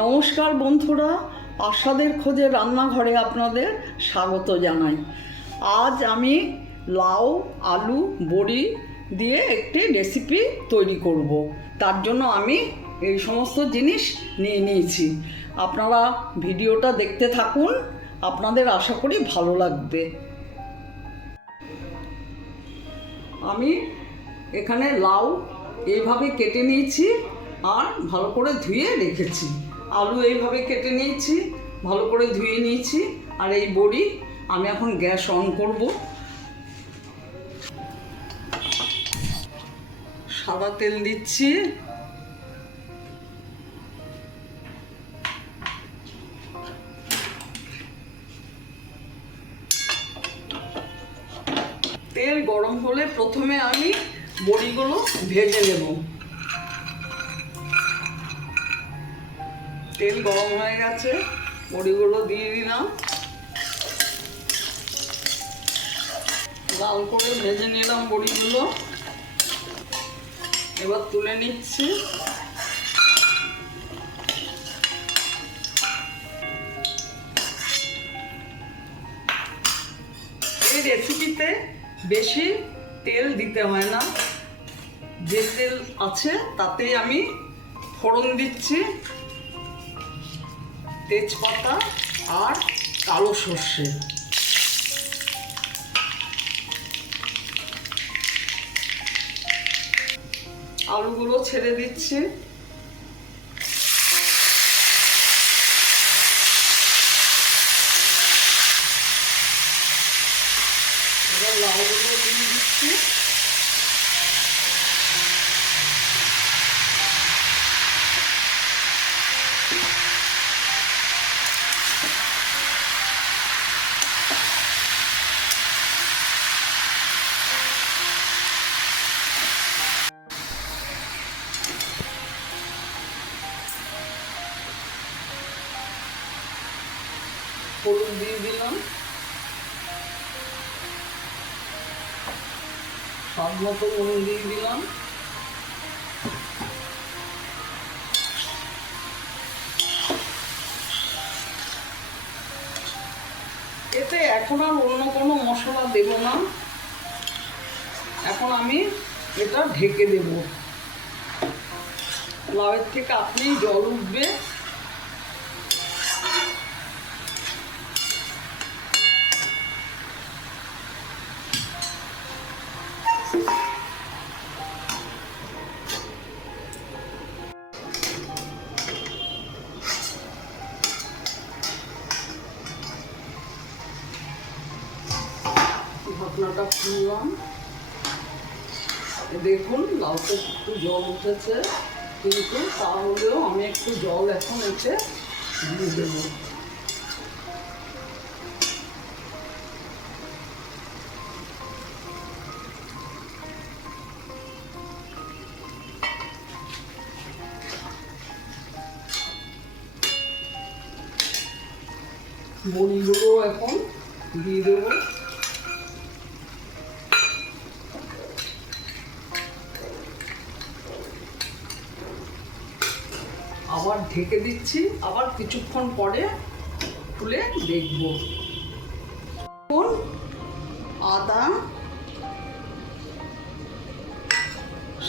নমস্কার বন্ধুরা, আশাদের খোঁজে রান্নাঘরে আপনাদের স্বাগত জানাই। আজ আমি লাউ, আলু, বড়ি দিয়ে একটি রেসিপি তৈরি করব। তার জন্য আমি এই সমস্ত জিনিস নিয়ে নিয়েছি। আপনারা ভিডিওটা দেখতে থাকুন, আপনাদের আশা করি ভালো লাগবে। আমি এখানে লাউ এইভাবে কেটে নিয়েছি আর ভালো করে ধুয়ে রেখেছি। আলু এইভাবে কেটে নিয়েছি, ভালো করে ধুয়ে নিয়েছি, আর এই বড়ি আমি এখন গ্যাস অন করব। সাদা তেল দিচ্ছি। তেল গরম হলে প্রথমে আমি বড়িগুলো ভেজে নেব। তেল গরম হয়ে গেছে। বড়িগুলো দিয়ে দিলাম। লাল করে ভেজে নিলাম বড়িগুলো। এবার তুলে নিচ্ছি। এই রেসিপিতে বেশি তেল দিতে হয় না। যে তেল আছে, তাতেই আমি ফোড়ন দিচ্ছি। তেজপাতা আর কালো সর্ষে। আলুগুলো ছেড়ে দিচ্ছি। লাউগুলো দিয়ে দিচ্ছি। হলুদ দিয়ে দিলাম। স্বাদ মতো নুন দিয়ে দিলাম। এতে এখন আর অন্য কোনো মশলা দেব না। এখন আমি এটা ঢেকে দেব। লাউয়ের থেকে আপনি জল উঠবে। ঢাকনাটা দেখুন লাউতে একটু জল উঠেছে, কিন্তু তাহলেও আমি একটু জল এখন এতে দিয়ে দেবো। বড়িগুলো এখন দিয়ে দেবো। আবার ঢেকে দিচ্ছি, আবার কিছুক্ষণ পরে খুলে দেখব। আদা,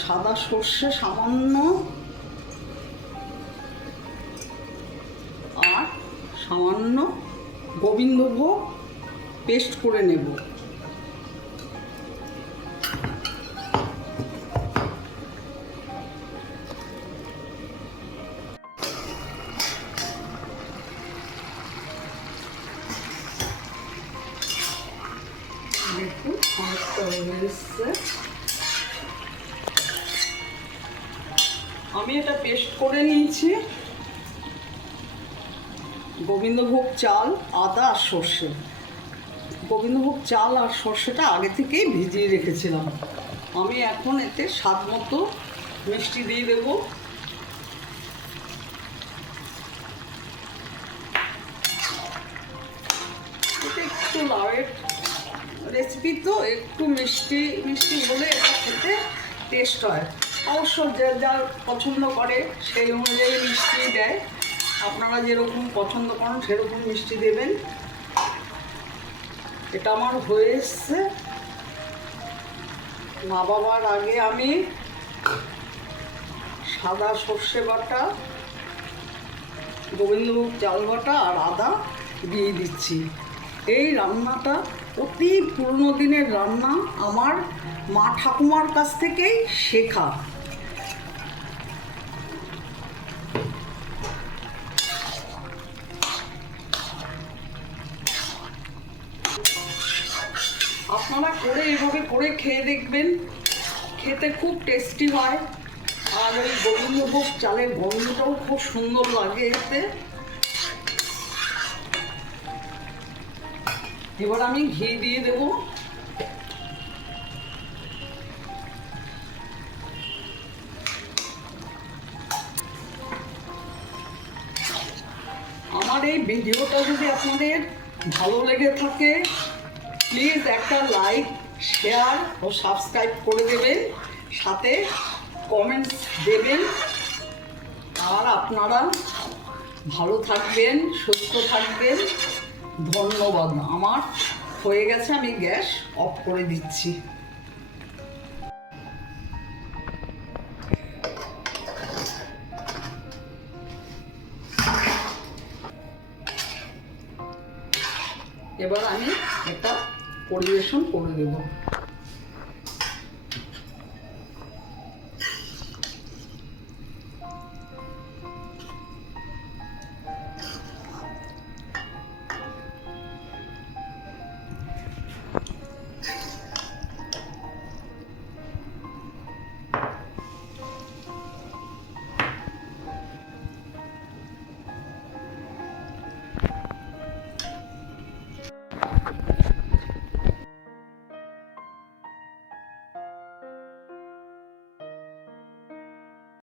সাদা সর্ষে সামান্য, আর সামান্য গোবিন্দভোগ পেস্ট করে নেব। আমি এটা পেস্ট করে নিয়েছি। গোবিন্দভোগ চাল, আদা আর সর্ষে। গোবিন্দভোগ চাল আর সর্ষেটা আগে থেকেই ভিজিয়ে রেখেছিলাম। আমি এখন এতে স্বাদ মতো মিষ্টি দিয়ে দেবো। মিষ্টি মিষ্টি হলে এটা খেতে টেস্ট হয়। অবশ্য যে যার পছন্দ করে সেই অনুযায়ী মিষ্টি দেয়। আপনারা যেরকম পছন্দ করেন সেরকম মিষ্টি দেবেন। এটা আমার হয়ে এসছে। মা বাবার আগে আমি সাদা সর্ষে বাটা, গোবিন্দভোগ চাল বাটা আর আদা দিয়ে দিচ্ছি। এই রান্নাটা অতি পুরনো দিনের রান্না আমার মা ঠাকুমার কাছ থেকেই শেখা। আপনারা করে এভাবে করে খেয়ে দেখবেন, খেতে খুব টেস্টি হয়। আর ওই গোবিন্দভোগ চালের গন্ধটাও খুব সুন্দর লাগে এতে। এবার আমি ঘি দিয়ে দেব। আমার এই ভিডিওটা যদি আপনাদের ভালো লেগে থাকে প্লিজ একটা লাইক শেয়ার ও সাবস্ক্রাইব করে দেবেন। সাথে কমেন্টস দেবেন। আর আপনারা ভালো থাকবেন, সুস্থ থাকবেন। ধন্যবাদ আমার হয়ে গেছে, আমি গ্যাস অফ করে দিচ্ছি। এবার আমি এটা পরিবেশন করে দেবো।